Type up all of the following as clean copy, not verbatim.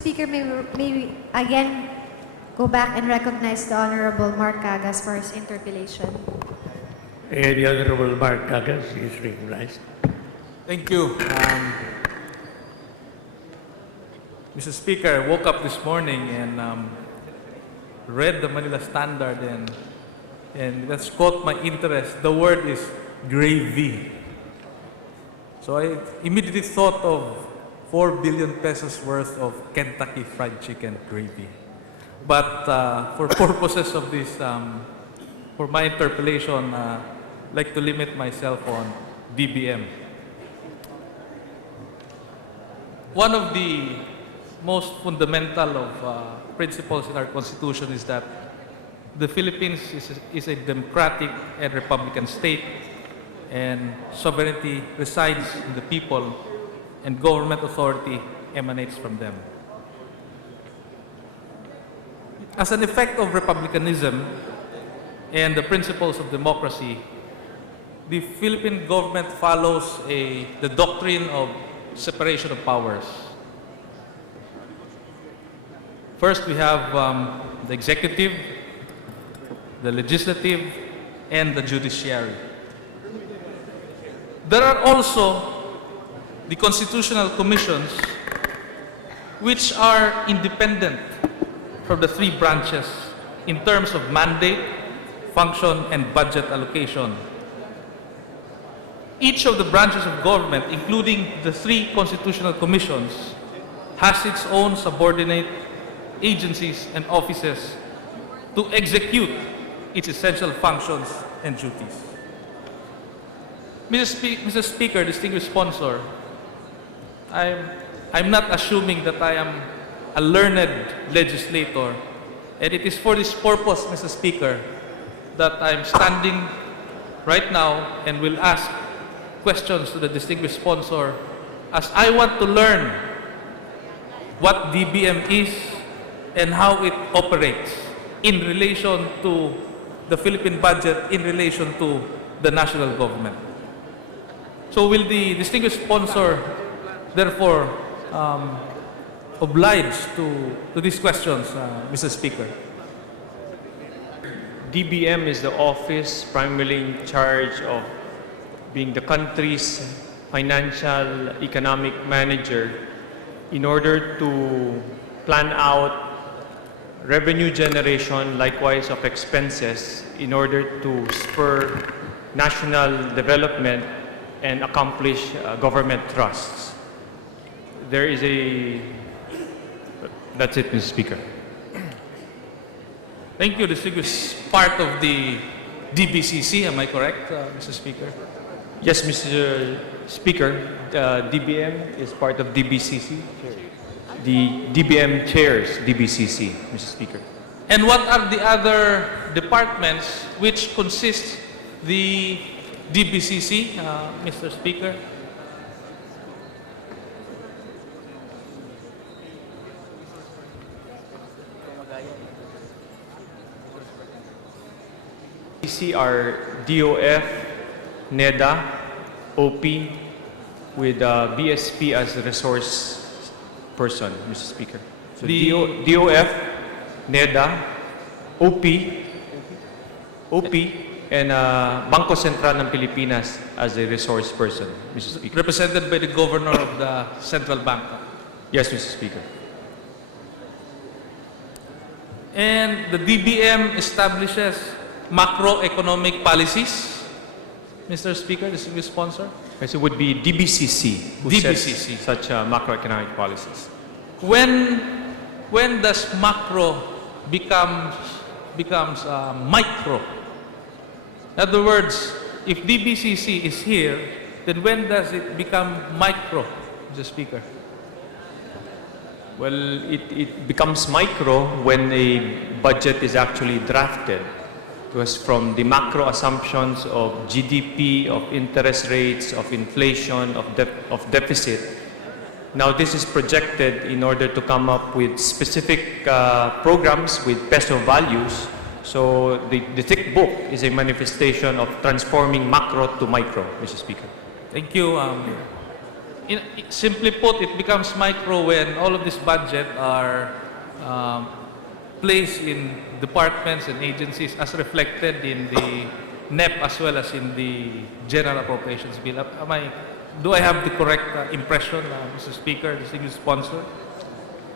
Speaker, may we again go back and recognize the Honorable Marc Cagas for his interpellation. The Honorable Marc Cagas is recognized. Thank you. Mr. Speaker, I woke up this morning and read the Manila Standard and that's caught my interest. The word is gravy. So I immediately thought of 4 billion pesos worth of Kentucky Fried Chicken gravy. But for purposes of this, for my interpellation, I'd like to limit myself on DBM. One of the most fundamental of principles in our Constitution is that the Philippines is a democratic and republican state, and sovereignty resides in the people, and government authority emanates from them. As an effect of republicanism and the principles of democracy, the Philippine government follows the doctrine of separation of powers. First, we have the executive, the legislative, and the judiciary. There are also the constitutional commissions, which are independent from the three branches in terms of mandate, function, and budget allocation. Each of the branches of government, including the three constitutional commissions, has its own subordinate agencies and offices to execute its essential functions and duties. Mr. Speaker, distinguished sponsor, I'm not assuming that I am a learned legislator, and it is for this purpose, Mr. Speaker, that I'm standing right now and will ask questions to the distinguished sponsor, as I want to learn what DBM is and how it operates in relation to the Philippine budget, in relation to the national government. So will the distinguished sponsor therefore oblige to these questions, Mr. Speaker? DBM is the office primarily in charge of being the country's financial economic manager in order to plan out revenue generation, likewise of expenses, in order to spur national development and accomplish government trusts. There is that's it, Mr. Speaker. Thank you. Distinguished part of the DBCC, am I correct, Mr. Speaker? Yes, Mr. Speaker, DBM is part of DBCC. The DBM chairs DBCC, Mr. Speaker. And what are the other departments which consist the DBCC, Mr. Speaker? DBCC are DOF, NEDA, OP, with BSP as the resource person, Mr. Speaker. So DOF, NEDA, OP, and Bangko Sentral ng Pilipinas as a resource person, Mr. Speaker. Represented by the governor of the central bank. Yes, Mr. Speaker. And the DBM establishes macroeconomic policies, Mr. Speaker, distinguished sponsor? Yes, it would be DBCC who DBCC. sets such macroeconomic policies. When does macro becomes micro? In other words, if DBCC is here, then when does it become micro, Mr. Speaker? Well, it becomes micro when a budget is actually drafted. Because from the macro assumptions of GDP, of interest rates, of inflation, of deficit, now this is projected in order to come up with specific programs with peso values. So the thick book is a manifestation of transforming macro to micro, Mr. Speaker. Thank you. simply put, it becomes micro when all of this budget are placed in departments and agencies as reflected in the NEP as well as in the General Appropriations Bill. Do I have the correct impression, Mr. Speaker, distinguished sponsor?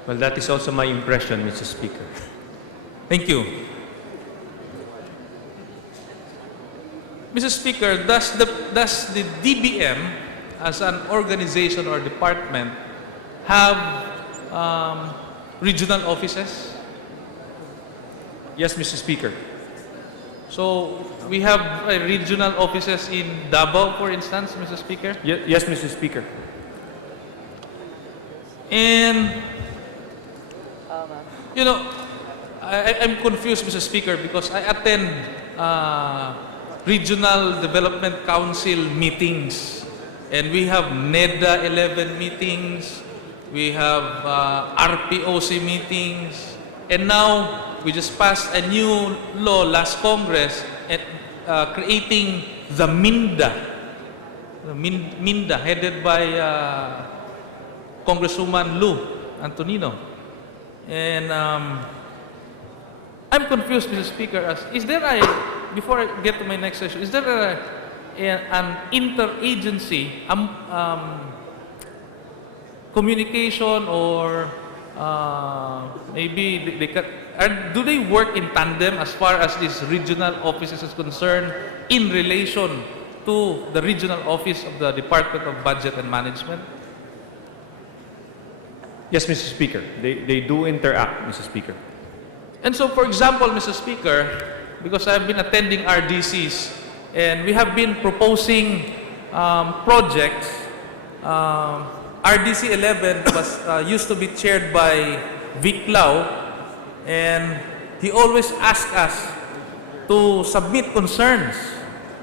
Well, that is also my impression, Mr. Speaker. Thank you. Mr. Speaker, does the DBM as an organization or department have regional offices? Yes, Mr. Speaker. So we have regional offices in Davao, for instance, Mr. Speaker? Yes, Mr. Speaker. And, you know, I'm confused, Mr. Speaker, because I attend Regional Development Council meetings. And we have NEDA 11 meetings. We have RPOC meetings. And now, we just passed a new law last Congress at creating the MINDA. The MINDA, headed by Congresswoman Lou Antonino. And I'm confused, Mr. Speaker. Before I get to my next session, is there an interagency communication or maybe do they work in tandem as far as these regional offices is concerned in relation to the regional office of the Department of Budget and Management? Yes, Mr. Speaker. They do interact, Mr. Speaker. And so, for example, Mr. Speaker, because I've been attending RDCs and we have been proposing projects, RDC 11 used to be chaired by Vic Lau, and he always asks us to submit concerns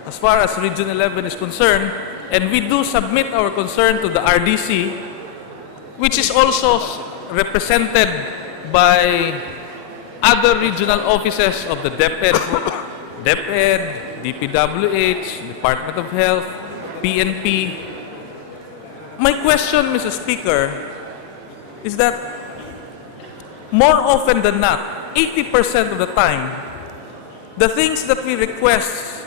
as far as Region 11 is concerned, and we do submit our concern to the RDC, which is also represented by other regional offices of the DepEd, DPWH, Department of Health, PNP. My question, Mr. Speaker, is that more often than not, 80% of the time, the things that we request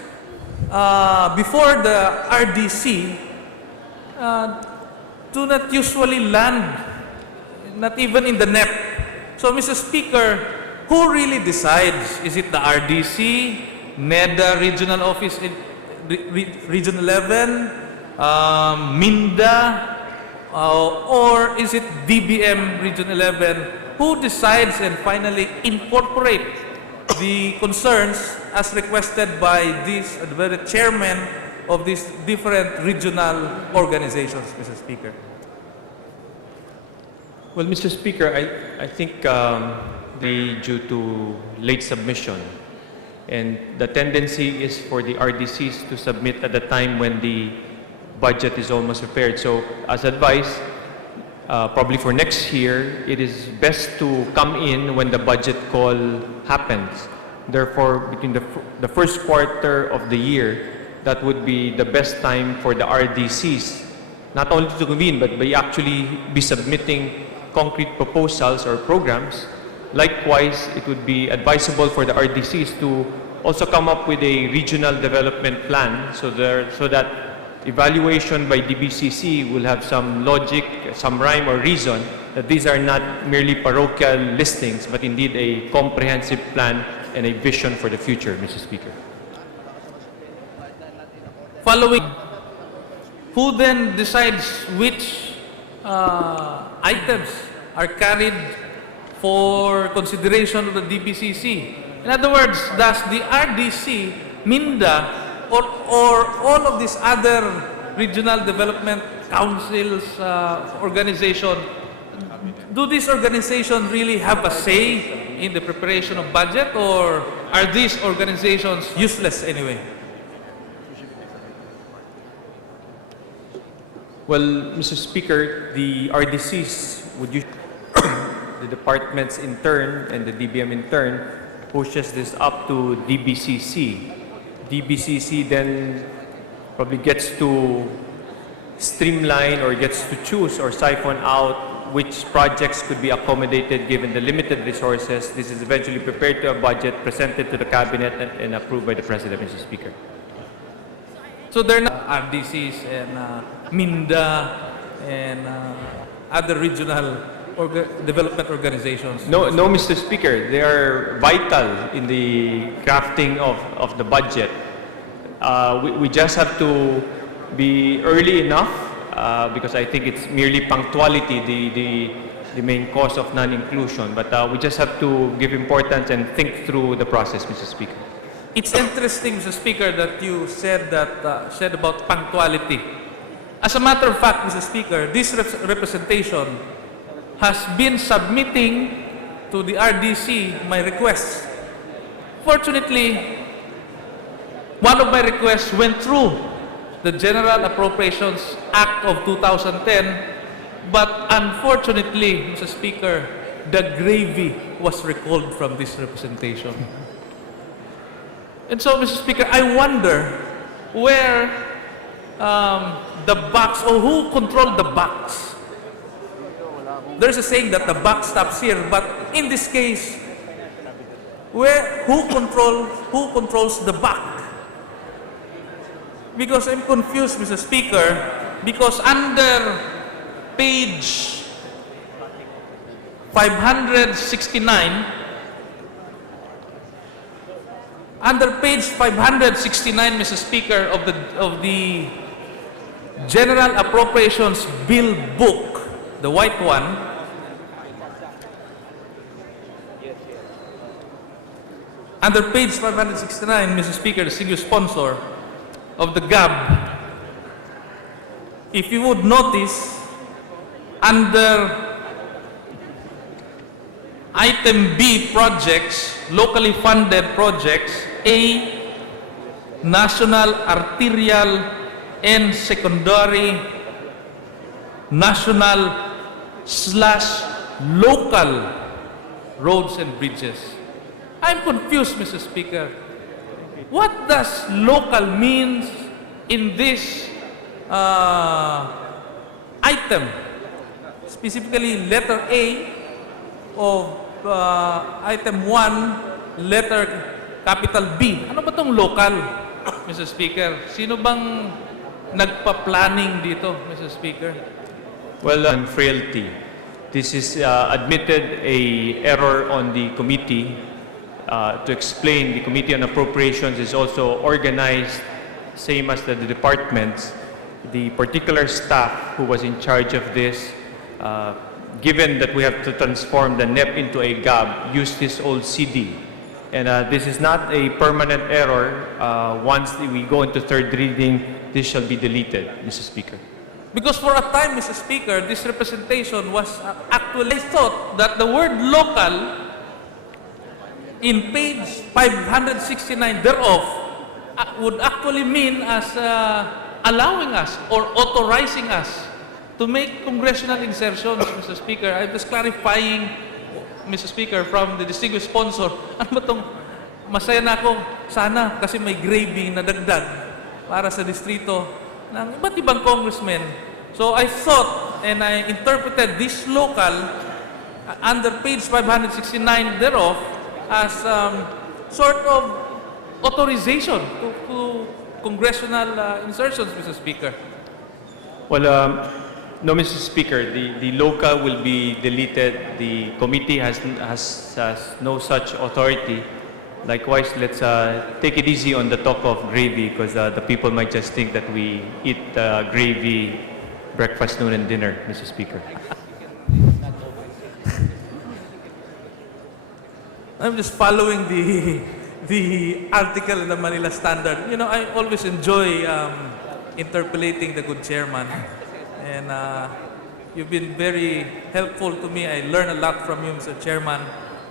before the RDC do not usually land, not even in the NEP. So, Mr. Speaker, who really decides? Is it the RDC, NEDA Regional Office, Region 11, MINDA, or is it DBM Region 11? Who decides and finally incorporate the concerns as requested by this, the very chairman of these different regional organizations, Mr. Speaker? Well, Mr. Speaker, I think due to late submission, and the tendency is for the RDCs to submit at the time when the budget is almost prepared. So, as advised, probably for next year, it is best to come in when the budget call happens. Therefore, between the first quarter of the year, that would be the best time for the RDCs, not only to convene, but by actually be submitting concrete proposals or programs. Likewise, it would be advisable for the RDCs to also come up with a regional development plan so that evaluation by DBCC will have some logic, some rhyme or reason that these are not merely parochial listings, but indeed a comprehensive plan and a vision for the future, Mr. Speaker. Following, who then decides which items are carried for consideration of the DBCC? In other words, does the RDC, MINDA, or all of these other regional development councils, organization, do these organizations really have a say in the preparation of budget, or are these organizations useless anyway? Well, Mr. Speaker, the RDCs would use the departments in turn and the DBM in turn pushes this up to DBCC. DBCC then probably gets to streamline or gets to choose or siphon out which projects could be accommodated given the limited resources. This is eventually prepared to a budget, presented to the cabinet, and approved by the President, Mr. Speaker. So they're not RDCs and MINDA and other regional development organizations. No, Mr. Speaker. They are vital in the crafting of the budget. We just have to be early enough because I think it's merely punctuality, the main cause of non-inclusion. But we just have to give importance and think through the process, Mr. Speaker. It's interesting, Mr. Speaker, that you said about punctuality. As a matter of fact, Mr. Speaker, this representation has been submitting to the RDC my requests. Fortunately, one of my requests went through the General Appropriations Act of 2010, but unfortunately, Mr. Speaker, the gravy was recalled from this representation. And so, Mr. Speaker, I wonder where the box, or who controlled the box. There's a saying that the buck stops here, but in this case, who controls the buck? Because I'm confused, Mr. Speaker, because under page 569, Mr. Speaker, of the General Appropriations Bill book, the white one, under page 569, Mr. Speaker, the single sponsor of the GAB, if you would notice, under item B, projects, locally funded projects, A, national, arterial, and secondary, national/local roads and bridges. I'm confused, Mr. Speaker. What does local means in this item? Specifically, letter A of item 1, letter capital B. Ano ba tong local, Mr. Speaker? Sino bang nagpa-planning dito, Mr. Speaker? Well, on frailty, this is admitted a error on the committee. To explain, the Committee on Appropriations is also organized same as the departments. The particular staff who was in charge of this, given that we have to transform the NEP into a GAB, used this old CD. And this is not a permanent error. Once we go into third reading, this shall be deleted, Mr. Speaker. Because for a time, Mr. Speaker, this representation was actually thought that the word local in page 569 thereof would actually mean as allowing us or authorizing us to make congressional insertions, Mr. Speaker. I'm just clarifying, Mr. Speaker, from the distinguished sponsor. Ano ba itong masaya na ako sana kasi may gravy na dagdag para sa distrito ng iba't ibang congressmen. So I thought and I interpreted this local under page 569 thereof as sort of authorization to congressional insertions, Mr. Speaker. Well, no, Mr. Speaker, the local will be deleted. The committee has no such authority. Likewise, let's take it easy on the talk of gravy because the people might just think that we eat gravy breakfast, noon, and dinner, Mr. Speaker. I'm just following the article in the Manila Standard. You know, I always enjoy interpolating the good chairman. And you've been very helpful to me. I learn a lot from you, Mr. Chairman.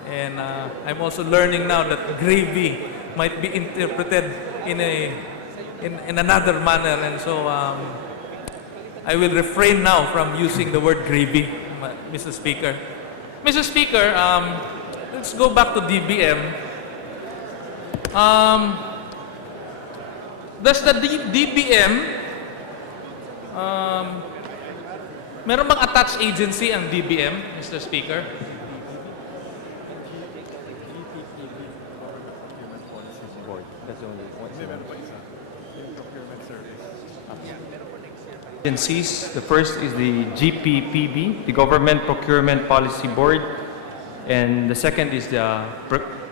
And I'm also learning now that gravy might be interpreted in another manner. And so I will refrain now from using the word gravy, Mr. Speaker. Mr. Speaker, let's go back to DBM. Does the DBM Meron bang attached agency ang DBM, Mr. Speaker? Agencies. The first is the GPPB, the Government Procurement Policy Board, and the second is the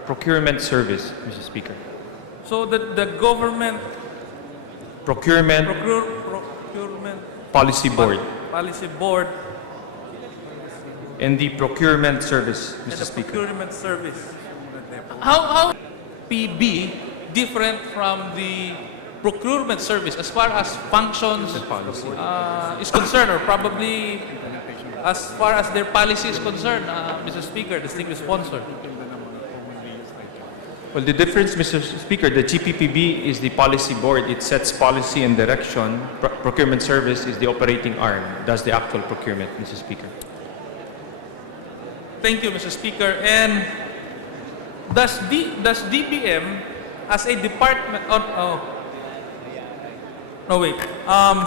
Procurement Service, Mr. Speaker. So the government Procurement procurement Policy Board policy board and the Procurement Service, and Mr. the Speaker. procurement service. How PB different from the procurement service as far as functions is concerned, or probably as far as their policy is concerned, Mr. Speaker, distinguished sponsor? Well, the difference, Mr. Speaker, the GPPB is the policy board. It sets policy and direction. Procurement Service is the operating arm, does the actual procurement, Mr. Speaker. Thank you, Mr. Speaker. And does DBM as a department? No, wait.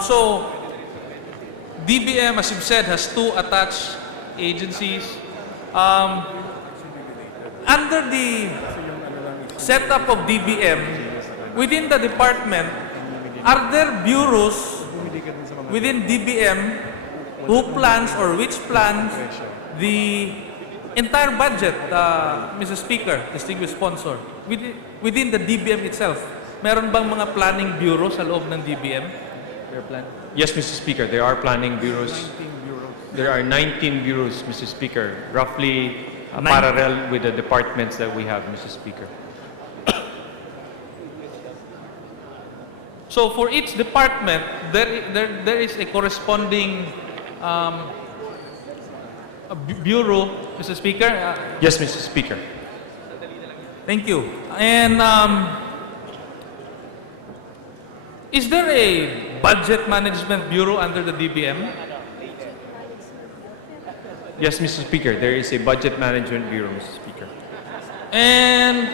So DBM, as you've said, has two attached agencies. Under the setup of DBM, within the department, are there bureaus within DBM who plans or which plans the entire budget, Mr. Speaker, distinguished sponsor, within the DBM itself? Meron bang mga planning bureau sa loob ng DBM? Yes, Mr. Speaker, there are planning bureaus. There are 19 bureaus, Mr. Speaker, roughly parallel with the departments that we have, Mr. Speaker. So for each department, there is a corresponding bureau, Mr. Speaker. Yes, Mr. Speaker. Thank you. And is there a budget management bureau under the DBM? Yes, Mr. Speaker, there is a budget management bureau, Mr. Speaker. And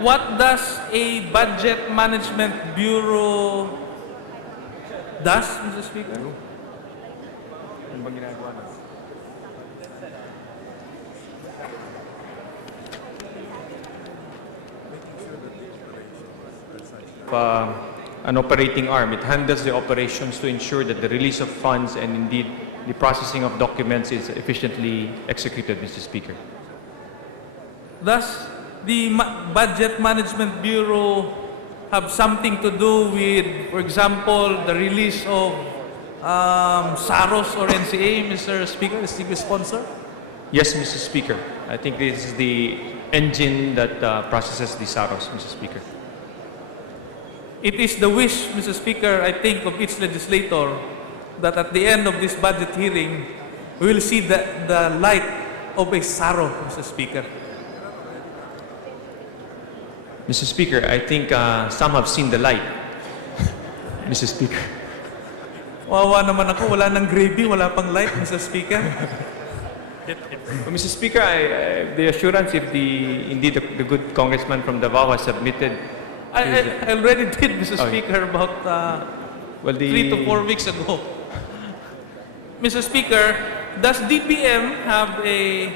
what does a budget management bureau does, Mr. Speaker? An operating arm. It handles the operations to ensure that the release of funds and indeed the processing of documents is efficiently executed, Mr. Speaker. Does the Budget Management Bureau have something to do with, for example, the release of SAROS or NCA, Mr. Speaker, distinguished sponsor? Yes, Mr. Speaker. I think this is the engine that processes the SAROS, Mr. Speaker. It is the wish, Mr. Speaker, I think, of each legislator that at the end of this budget hearing, we will see the light of a SARO, Mr. Speaker. Mr. Speaker, I think some have seen the light, Mr. Speaker. Wawa naman ako, wala nang gravy, wala pang light, Mr. Speaker. Well, Mr. Speaker, the assurance if indeed the good congressman from Davao has submitted. I already did, Mr. Speaker, about 3 to 4 weeks ago. Mr. Speaker, does DBM have a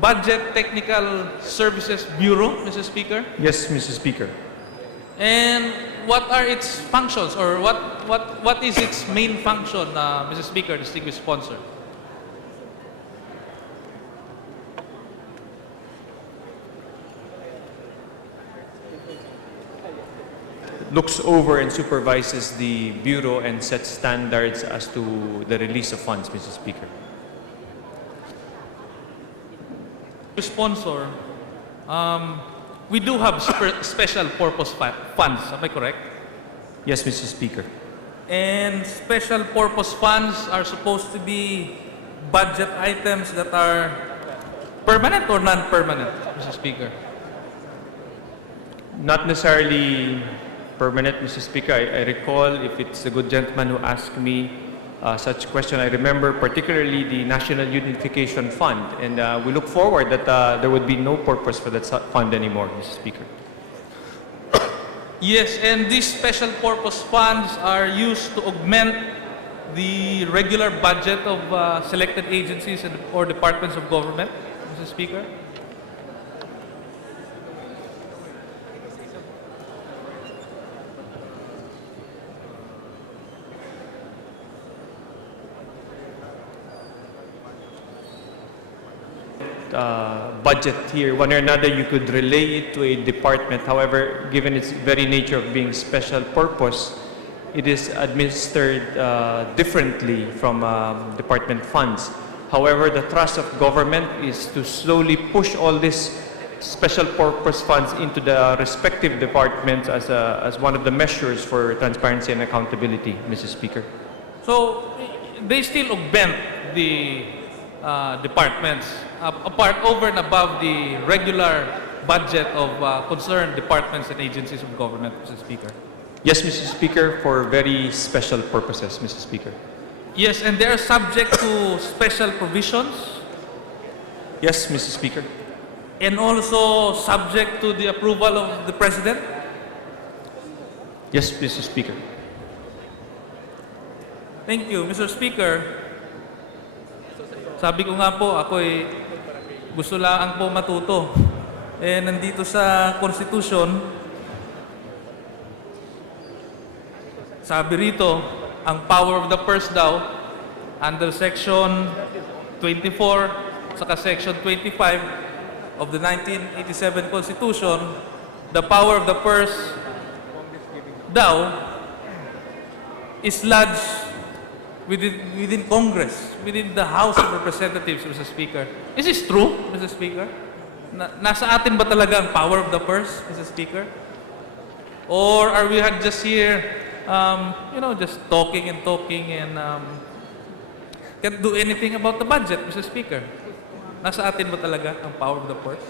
Budget Technical Services Bureau, Mr. Speaker? Yes, Mr. Speaker. And what are its functions, or what is its main function, Mr. Speaker, distinguished sponsor? Looks over and supervises the Bureau and sets standards as to the release of funds, Mr. Speaker. Sponsor, we do have special purpose funds, am I correct? Yes, Mr. Speaker. And special purpose funds are supposed to be budget items that are permanent or non-permanent, Mr. Speaker? Not necessarily permanent, Mr. Speaker. I recall, if it's the good gentleman who asked me such question, I remember particularly the National Unification Fund, and we look forward that there would be no purpose for that fund anymore, Mr. Speaker. Yes, and these special purpose funds are used to augment the regular budget of selected agencies or departments of government, Mr. Speaker. Budget here, one or another, you could relay it to a department. However, given its very nature of being special purpose, it is administered differently from department funds. However, the thrust of government is to slowly push all these special purpose funds into the respective departments as one of the measures for transparency and accountability, Mr. Speaker. So they still augment the departments apart over and above the regular budget of concerned departments and agencies of government, Mr. Speaker. Yes, Mr. Speaker, for very special purposes, Mr. Speaker. Yes, and they are subject to special provisions Yes, Mr. Speaker. and also subject to the approval of the President. Yes, Mr. Speaker. Thank you, Mr. Speaker. Sabi ko nga po, ako'y gusto lang po matuto. Eh, nandito sa Constitution, sabi rito, ang power of the purse daw, under Section 24, saka Section 25 of the 1987 Constitution, the power of the purse daw is lodged within Congress, within the House of Representatives, Mr. Speaker. Is this true, Mr. Speaker? Nasa atin ba talaga ang power of the purse, Mr. Speaker? Or are we just here, just talking and can't do anything about the budget, Mr. Speaker? Nasa atin ba talaga ang power of the purse?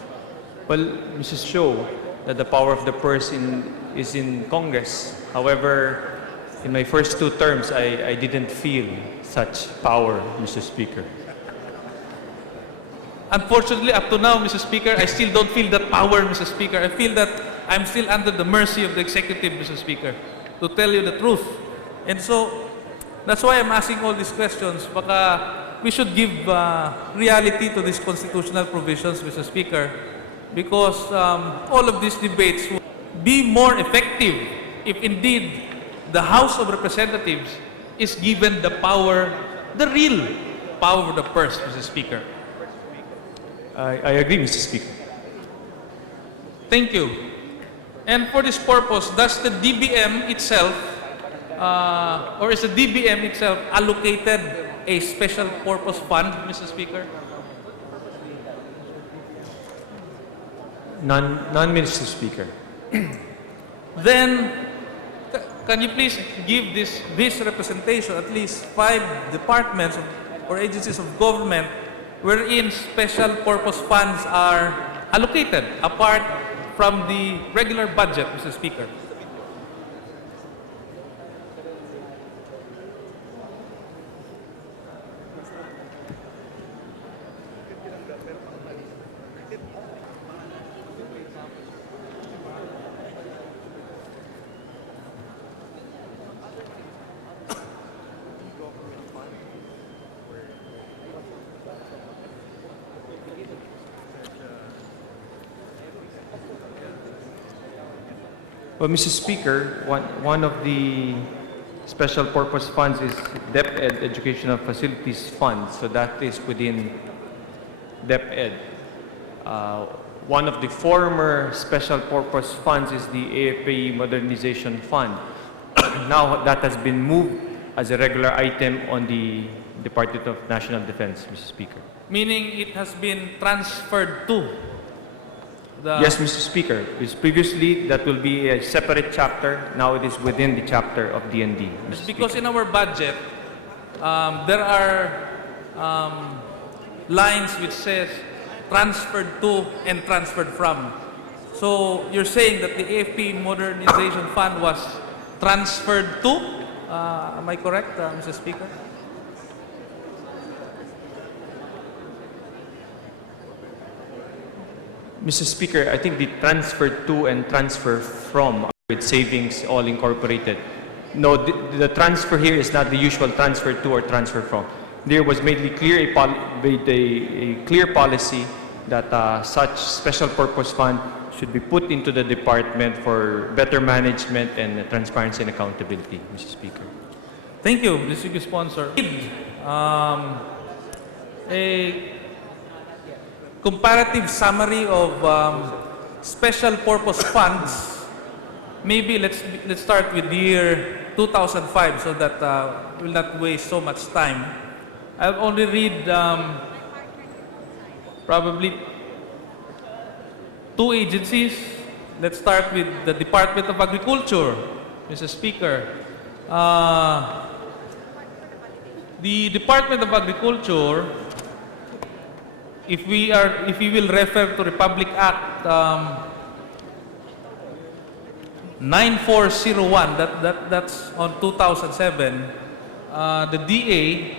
Well, Mrs. Show, that the power of the purse is in Congress. However, in my first 2 terms, I didn't feel such power, Mr. Speaker. Unfortunately, up to now, Mr. Speaker, I still don't feel that power, Mr. Speaker. I feel that I'm still under the mercy of the executive, Mr. Speaker, to tell you the truth. And so, that's why I'm asking all these questions. Baka we should give reality to these constitutional provisions, Mr. Speaker, because all of these debates will be more effective if indeed the House of Representatives is given the power, the real power of the purse, Mr. Speaker. I agree, Mr. Speaker. Thank you. And for this purpose, does the DBM itself, or is the DBM itself allocated a special purpose fund, Mr. Speaker? None, Mr. Speaker. Then, can you please give this representation, at least 5 departments or agencies of government wherein special purpose funds are allocated apart from the regular budget, Mr. Speaker? Well, Mr. Speaker, one of the special purpose funds is DepEd Educational Facilities Fund, so that is within DepEd. One of the former special purpose funds is the AFP Modernization Fund. Now that has been moved as a regular item on the Department of National Defense, Mr. Speaker. Meaning it has been transferred to the... Yes, Mr. Speaker. Because previously, that will be a separate chapter. Now it is within the chapter of DND, Mr. Because Speaker. in our budget, there are lines which says transferred to and transferred from. So you're saying that the AFP Modernization Fund was transferred to? Am I correct, Mr. Speaker? Mr. Speaker, I think the transfer to and transfer from with savings all incorporated. No, the transfer here is not the usual transfer to or transfer from. There was made clear a clear policy that such special purpose fund should be put into the department for better management and transparency and accountability, Mr. Speaker. Thank you, Mr. Sponsor. A comparative summary of special purpose funds. Maybe let's start with the year 2005 so that we will not waste so much time. I'll only read probably two agencies. Let's start with the Department of Agriculture, Mr. Speaker. The Department of Agriculture, if we will refer to Republic Act 9401, that's on 2007, the DA,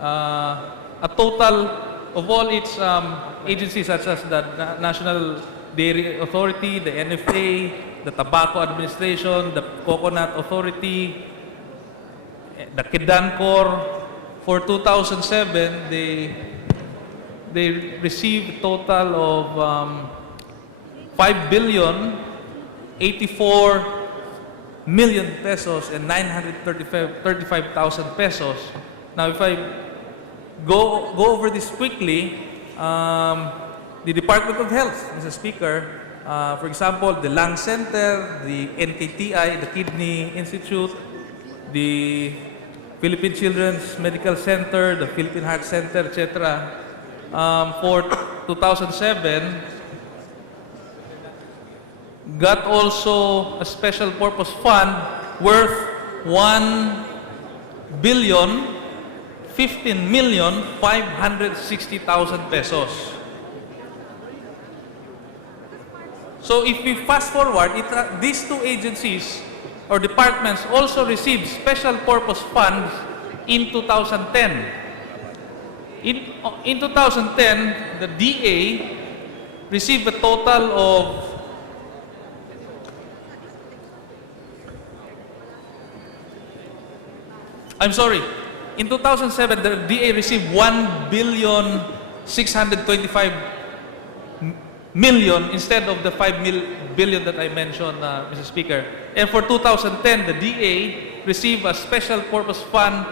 a total of all its agencies such as the National Dairy Authority, the NFA, the Tobacco Administration, the Coconut Authority, the Kedancor, for 2007, they received a total of 5,084 million pesos and 935,000 pesos. Now, if I go over this quickly, the Department of Health, Mr. Speaker, for example, the Lung Center, the NKTI, the Kidney Institute, the Philippine Children's Medical Center, the Philippine Heart Center, etc. For 2007, got also a special purpose fund worth 1,015,560,000 pesos. So if we fast forward, these two agencies or departments also received special purpose funds in 2010. In 2010, the DA received a total of in 2007, the DA received 1,625,000,000 instead of the 5 billion that I mentioned, Mr. Speaker. And for 2010, the DA received a special purpose fund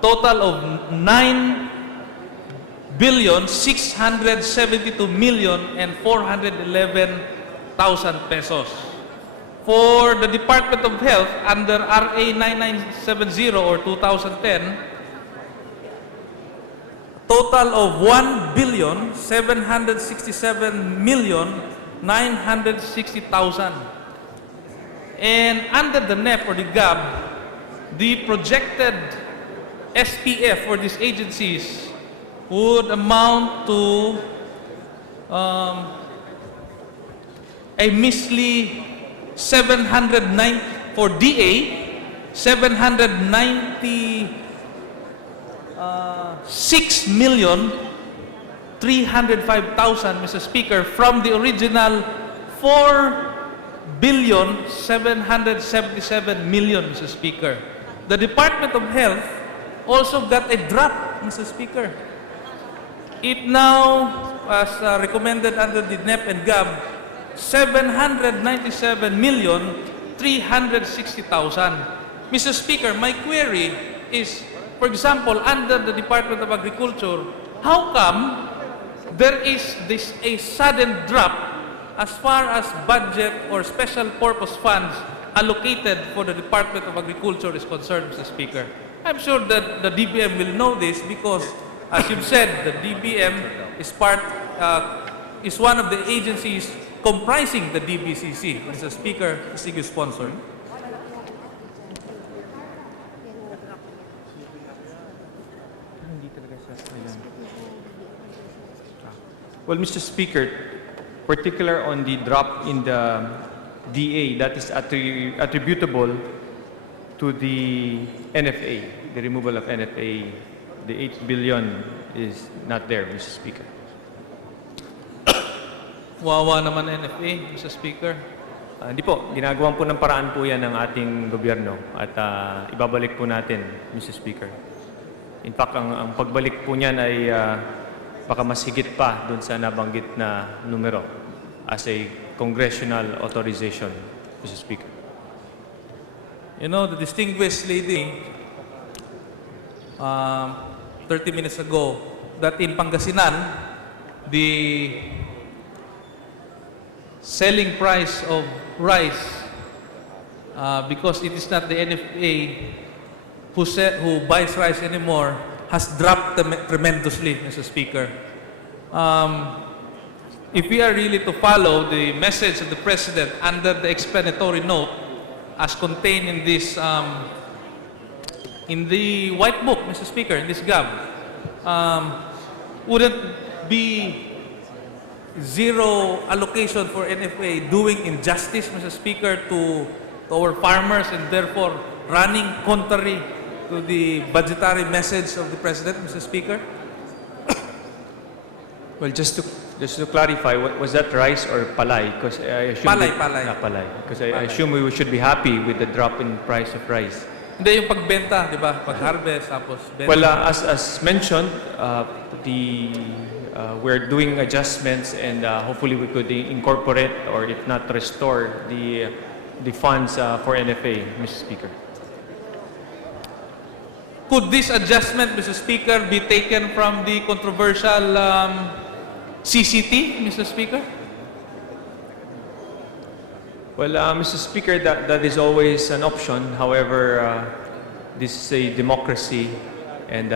total of 9,672,411,000 pesos. For the Department of Health, under RA 9970 or 2010, total of 1,767,960,000. And under the NEP or the GAB, the projected SPF for these agencies would amount to a measly 790 for DA, 796,305,000, Mr. Speaker, from the original 4,777,000,000, Mr. Speaker. The Department of Health also got a drop, Mr. Speaker. It now, as recommended under the NEP and GAB, 797,360,000. Mr. Speaker, my query is, for example, under the Department of Agriculture, how come there is a sudden drop as far as budget or special purpose funds allocated for the Department of Agriculture is concerned, Mr. Speaker? I'm sure that the DBM will know this because, as you've said, the DBM is one of the agencies comprising the DBCC, Mr. Speaker, distinguished sponsor. Well, Mr. Speaker, particular on the drop in the DA, that is attributable to the NFA, the removal of NFA. The 8 billion is not there, Mr. Speaker. Wawa naman NFA, Mr. Speaker. Hindi po, ginagawan po ng paraan po yan ng ating gobyerno at ibabalik po natin, Mr. Speaker. In fact, ang pagbalik po niyan ay baka mas higit pa dun sa nabanggit na numero as a congressional authorization, Mr. Speaker. You know, the distinguished lady, 30 minutes ago, that in Pangasinan, the selling price of rice, because it is not the NFA who buys rice anymore, has dropped tremendously, Mr. Speaker. If we are really to follow the message of the President under the explanatory note as contained in this, in the White Book, Mr. Speaker, in this GAB, wouldn't be zero allocation for NFA doing injustice, Mr. Speaker, to our farmers and therefore running contrary to the budgetary message of the President, Mr. Speaker? Well, just to clarify, was that rice or palay? Because I assume Palay. palay. Because I assume we should be happy with the drop in price of rice. Hindi, yung pagbenta, di ba? Pag-harvest, tapos benta. Well, as mentioned, we're doing adjustments and hopefully we could incorporate or if not restore the funds for NFA, Mr. Speaker. Could this adjustment, Mr. Speaker, be taken from the controversial CCT, Mr. Speaker? Well, Mr. Speaker, that is always an option. However, this is a democracy and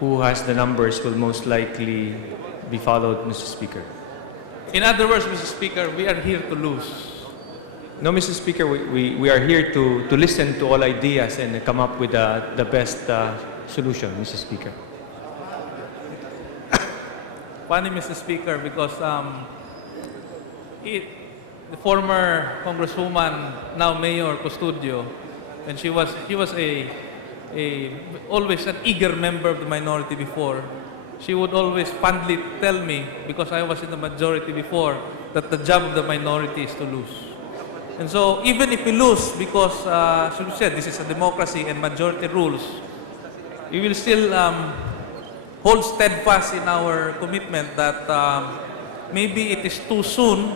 who has the numbers will most likely be followed, Mr. Speaker. In other words, Mr. Speaker, we are here to lose. No, Mr. Speaker, we are here to listen to all ideas and come up with the best solution, Mr. Speaker. Funny, Mr. Speaker, because the former Congresswoman, now Mayor Custodio, and she was always an eager member of the minority before. She would always fondly tell me, because I was in the majority before, that the job of the minority is to lose. And so, even if we lose, because she said this is a democracy and majority rules, we will still hold steadfast in our commitment that maybe it is too soon,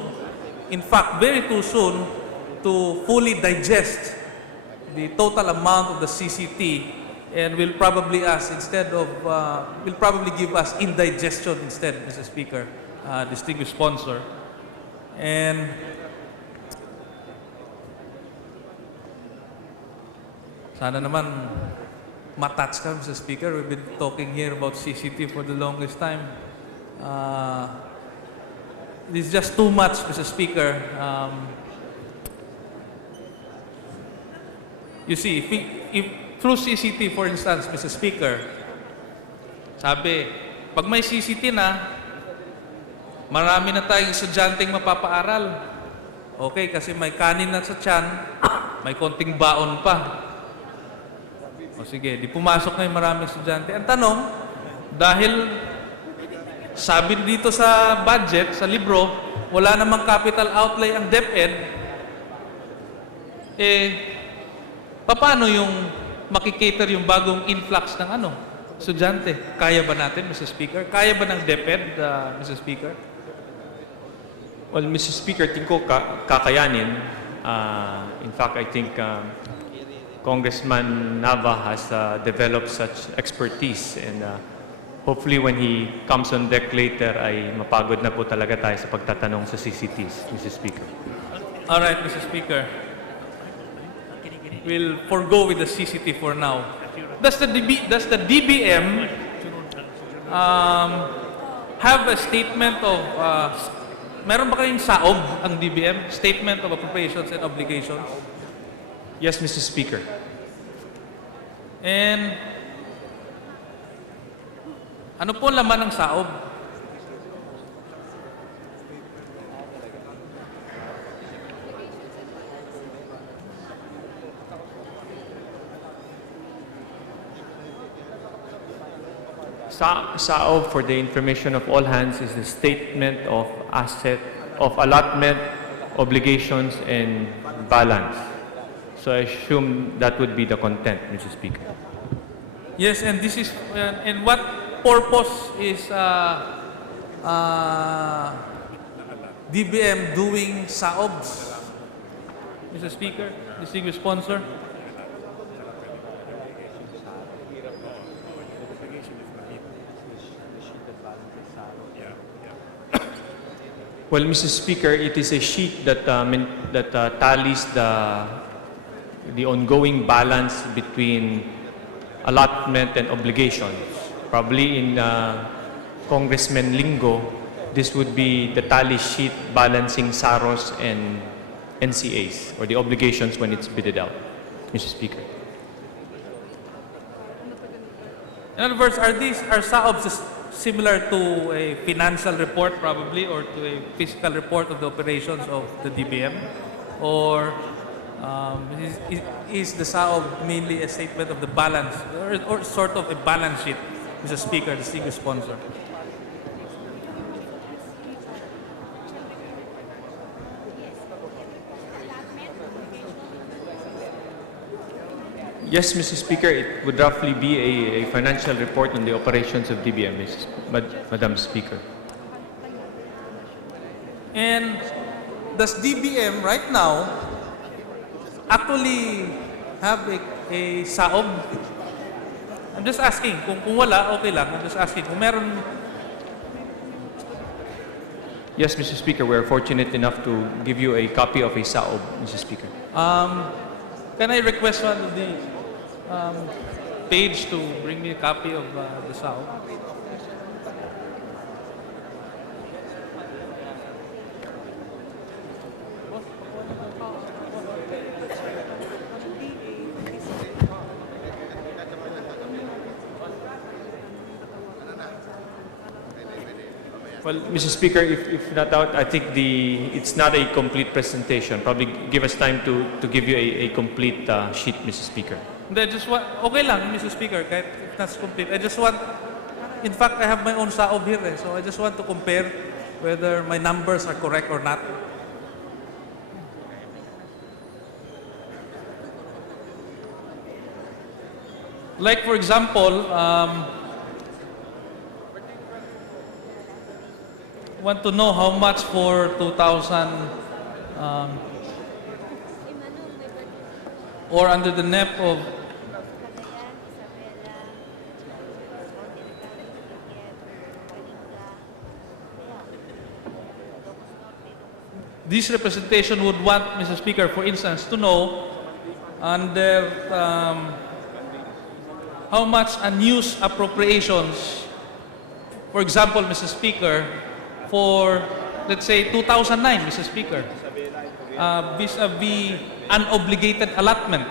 in fact, very too soon, to fully digest the total amount of the CCT, and will probably give us indigestion instead, Mr. Speaker, distinguished sponsor. And sana naman matouch ka, Mr. Speaker. We've been talking here about CCT for the longest time. This is just too much, Mr. Speaker. You see, if through CCT, for instance, Mr. Speaker, sabi, pag may CCT na, marami na tayong estudyanteng mapapaaral. Okay, kasi may kanin na sa tiyan, may konting baon pa. O sige, di pumasok na yung maraming estudyante. Ang tanong, dahil sabi dito sa budget, sa libro, wala namang capital outlay ang DepEd, paano yung makikater yung bagong influx ng estudyante? Kaya ba natin, Mr. Speaker? Kaya ba ng DepEd, Mr. Speaker? Well, Mr. Speaker, tingin ko kakayanin. In fact, I think Congressman Nava has developed such expertise and hopefully when he comes on deck later ay mapagod na po talaga tayo sa pagtatanong sa CCTs, Mr. Speaker. All right, Mr. Speaker. We'll forgo with the CCT for now. Does the DBM have a statement of meron ba kayong saob ang DBM? Statement of Appropriations and Obligations? Yes, Mr. Speaker. And ano po ang laman ng saob? SAOB, for the information of all hands, is the statement of allotment obligations and balance. So I assume that would be the content, Mr. Speaker. Yes, and this is, and what purpose is DBM doing SAOBs? Mr. Speaker, distinguished sponsor. Well, Mr. Speaker, it is a sheet that tallies the ongoing balance between allotment and obligations. Probably in Congressman lingo, this would be the tally sheet balancing SAROS and NCAs, or the obligations when it's bidded out, Mr. Speaker. In other words, are SAOBs similar to a financial report probably, or to a fiscal report of the operations of the DBM? Or is the SAOB mainly a statement of the balance, or sort of a balance sheet, Mr. Speaker, distinguished sponsor? Yes, Mr. Speaker, it would roughly be a financial report on the operations of DBM, Madam Speaker. And does DBM right now actually have a SAOB? I'm just asking. Kung wala, okay lang. I'm just asking. Kung meron... Yes, Mr. Speaker, we are fortunate enough to give you a copy of a SAOB, Mr. Speaker. Can I request one of the page to bring me a copy of the SAOB? Well, Mr. Speaker, if not out, I think it's not a complete presentation. Probably give us time to give you a complete sheet, Mr. Speaker. Hindi, just want... Okay lang, Mr. Speaker, kahit if that's complete. I just want... In fact, I have my own SAOB here, so I just want to compare whether my numbers are correct or not. Like, for example, want to know how much for 2000 or under the NEP of this representation would want, Mr. Speaker, for instance, to know under how much unused appropriations, for example, Mr. Speaker, for, let's say, 2009, Mr. Speaker, vis-a-vis unobligated allotment.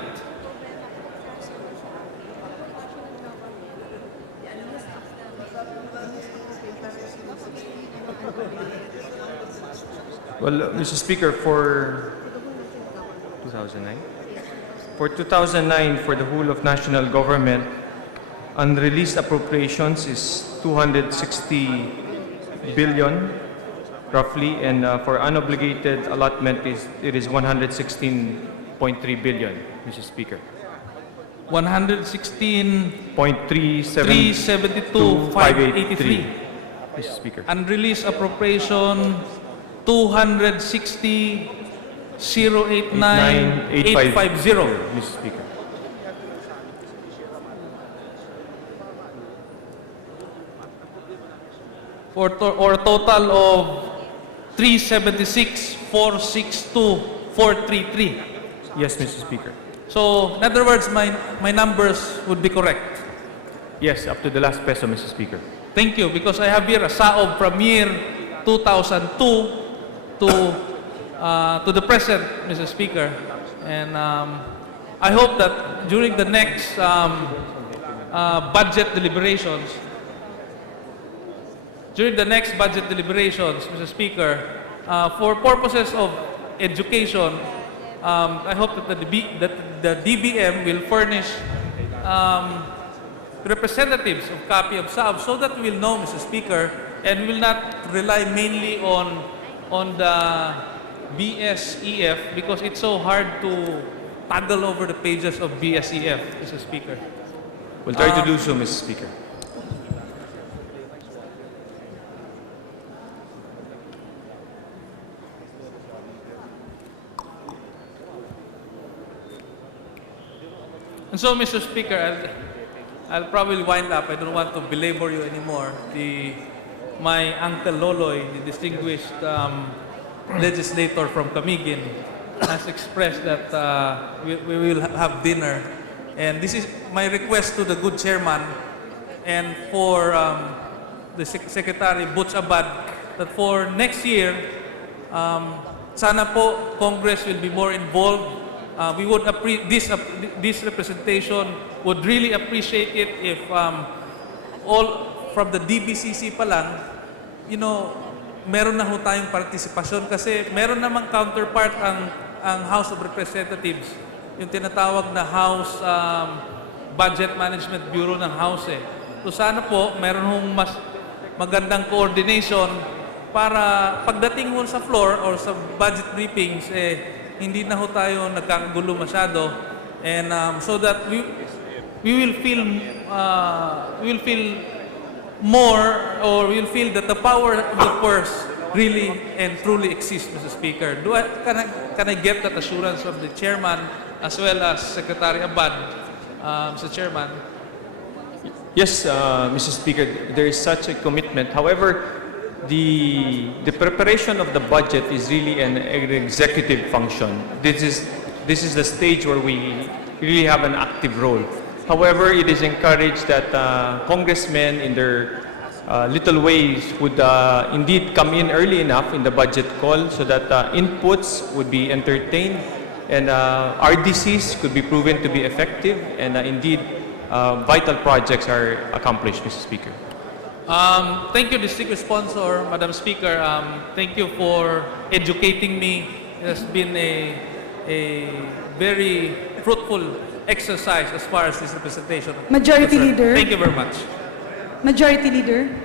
Well, Mr. Speaker, for 2009? For 2009, for the whole of national government, unreleased appropriations is 260 billion, roughly, and for unobligated allotment, it is 116.3 billion, Mr. Speaker. 116.372,583. Mr. Speaker. Unreleased appropriation 260,089,850. Mr. Speaker. Or a total of 376,462,433. Yes, Mr. Speaker. So, in other words, my numbers would be correct. Yes, up to the last peso, Mr. Speaker. Thank you, because I have here a SAOB from year 2002 to the present, Mr. Speaker. And I hope that during the next budget deliberations, Mr. Speaker, for purposes of education, I hope that the DBM will furnish representatives of copy of SAOB so that we'll know, Mr. Speaker, and will not rely mainly on the BSEF because it's so hard to toggle over the pages of BSEF, Mr. Speaker. We'll try to do so, Mr. Speaker. And so, Mr. Speaker, I'll probably wind up. I don't want to belabor you anymore. My Uncle Loloy, the distinguished legislator from Camiguin, has expressed that we will have dinner. And this is my request to the good chairman and for the Secretary Butch Abad that for next year, sana po Congress will be more involved. We would this representation would really appreciate it if all from the DBCC pa lang, you know, meron na ho tayong partisipasyon kasi meron namang counterpart ang House of Representatives, yung tinatawag na House Budget Management Bureau ng House eh. So sana po meron hong mas magandang coordination para pagdating mo sa floor or sa budget briefings hindi na ho tayo nagkakagulo masyado, and so that we will feel more, or we will feel that the power of the purse really and truly exists, Mr. Speaker. Can I get that assurance from the chairman as well as Secretary Abad, Mr. Chairman? Yes, Mr. Speaker, there is such a commitment. However, the preparation of the budget is really an executive function. This is the stage where we really have an active role. However, it is encouraged that congressmen in their little ways would indeed come in early enough in the budget call so that inputs would be entertained and RDCs could be proven to be effective, and indeed vital projects are accomplished, Mr. Speaker. Thank you, distinguished sponsor, Madam Speaker. Thank you for educating me. It has been a very fruitful exercise as far as this representation. Majority Leader. Thank you very much. Majority Leader.